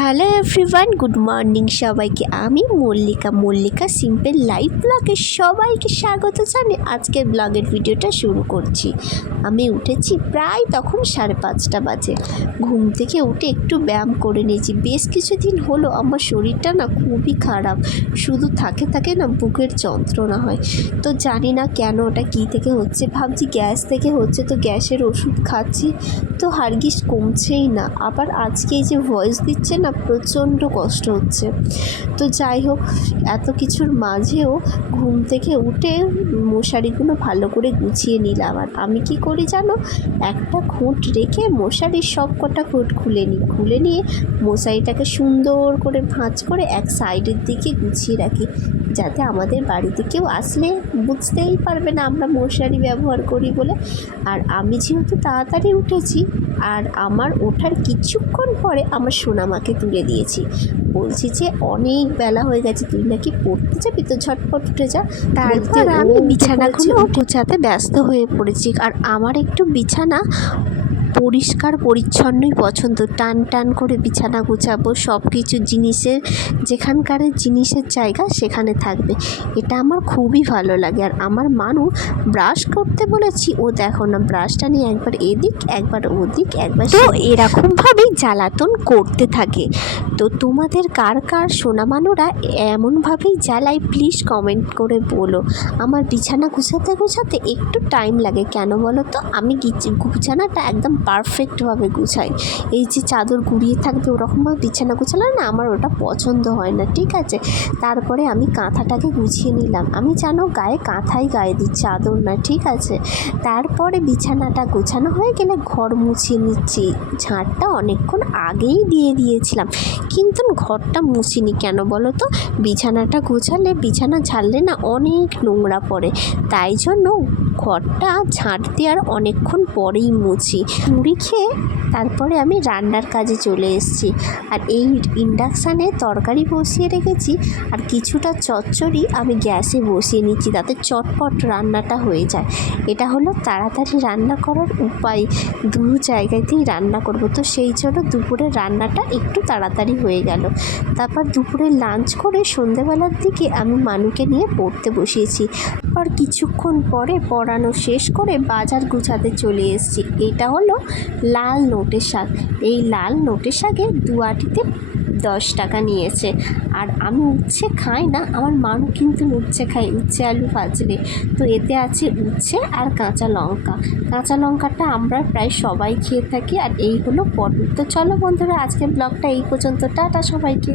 Hello everyone, good morning সবাইকে। আমি Mallika simple life ব্লগে সবাইকে স্বাগত জানিয়ে আজকের ব্লগের ভিডিওটা শুরু করছি। আমি উঠেছি প্রায় তখন 5:30 বাজে। ঘুম থেকে উঠে একটু ব্যায়াম করে নিয়েছি। বেশ কিছুদিন হলো আমার শরীরটা না খুবই খারাপ, শুধু থাকে না বুকের যন্ত্রণা হয়। তো জানি না কেন, ওটা কী থেকে হচ্ছে, ভাবছি গ্যাস থেকে হচ্ছে, তো গ্যাসের ওষুধ খাচ্ছি, তো হারগিস কমছেই না। আবার আজকে এই যে ভয়েস দিচ্ছে না, প্রচণ্ড কষ্ট হচ্ছে। তো যাই হোক, এত কিছুর মাঝেও ঘুম থেকে উঠে মশারিগুলো ভালো করে গুছিয়ে নিলাম। আর আমি কি করি জানো, একটা খুঁট রেখে মশারির সব কটা খুঁট খুলে নিয়ে মশারিটাকে সুন্দর করে ভাঁজ করে এক সাইডের দিকে গুছিয়ে রাখি, যাতে আমাদের বাড়িতে কেউ আসলে বুঝতেই পারবে না আমরা মশারি ব্যবহার করি বলে। আর আমি যেহেতু তাড়াতাড়ি উঠেছি, আর আমার ওঠার কিছুক্ষণ পরে আমার সোনামাকে তুলে দিয়েছি। বলছি যে অনেক বেলা হয়ে গেছে, তুই নাকি পড়তে যাবি, তো ঝটপট উঠে যা। তারপর আমি বিছানাগুলো গোছাতে ব্যস্ত হয়ে পড়েছি। আর আমার একটু বিছানা পরিষ্কার পরিচ্ছন্নই পছন্দ। টান করে বিছানা গুছাবো, সব কিছু জিনিসের যেখানকার জিনিসের জায়গা সেখানে থাকবে, এটা আমার খুবই ভালো লাগে। আর আমার মানু ব্রাশ করতে বলেছি, ও দেখো না ব্রাশটা নিয়ে একবার এদিক একবার ওদিক একবার, তো এরকমভাবেই জ্বালাতন করতে থাকে। তো তোমাদের কার সোনা মানুরা এমনভাবেই জ্বালাই, প্লিজ কমেন্ট করে বলো। আমার বিছানা গুছাতে একটু টাইম লাগে, কেন বলো তো, আমি বিছানাটা একদম পারফেক্টভাবে গুছাই। এই যে চাদর গুড়িয়ে থাকবে ওরকমভাবে বিছানা গুছালে না আমার ওটা পছন্দ হয় না, ঠিক আছে। তারপরে আমি কাঁথাটাকে গুছিয়ে নিলাম। আমি জানো গায়ে কাঁথাই গায়ে দিই, চাদর না, ঠিক আছে। তারপরে বিছানাটা গোছানো হয়ে গেলে ঘর মুছিয়ে নিচ্ছি। ঝাঁটটা অনেকক্ষণ আগেই দিয়ে দিয়েছিলাম, কিন্তু ঘরটা মুছিনি, কেন বলো তো, বিছানাটা গোছালে বিছানা ঝাড়লে না অনেক নোংরা পড়ে, তাই জন্য ঘরটা ঝাঁট দেওয়ার অনেকক্ষণ পরেই মুছি। মুড়ি খেয়ে তারপরে আমি রান্নার কাজে চলে এসেছি। আর এই ইন্ডাকশানে তরকারি বসিয়ে রেখেছি, আর কিছুটা চচ্চড়ি আমি গ্যাসে বসিয়ে নিচ্ছি, তাতে চটপট রান্নাটা হয়ে যায়। এটা হলো তাড়াতাড়ি রান্না করার উপায়, দু জায়গাতেই রান্না করব, তো সেই জন্য দুপুরের রান্নাটা একটু তাড়াতাড়ি হয়ে গেল। তারপর দুপুরে লাঞ্চ করে সন্ধেবেলার দিকে আমি মানুকে নিয়ে পড়তে বসিয়েছি। আর কিছুক্ষণ পরে পড়ানো শেষ করে বাজার গুছাতে চলে এসেছি। এটা হলো লাল নোটে শাক। এই লাল নোটে শাকে 2 আঁটিতে 10 টাকা নিয়েছে। আর আমি উচ্ছে খাই না, আমার মানু কিন্তু উচ্ছে খায়, উচ্ছে আলু ভাজলে। তো এতে আছে উচ্ছে আর কাঁচা লঙ্কাটা আমরা প্রায় সবাই খেয়ে থাকি। আর এই হলো পটল। তো চলো বন্ধুরা, আজকের ব্লগটা এই পর্যন্ত, টাটা সবাইকে।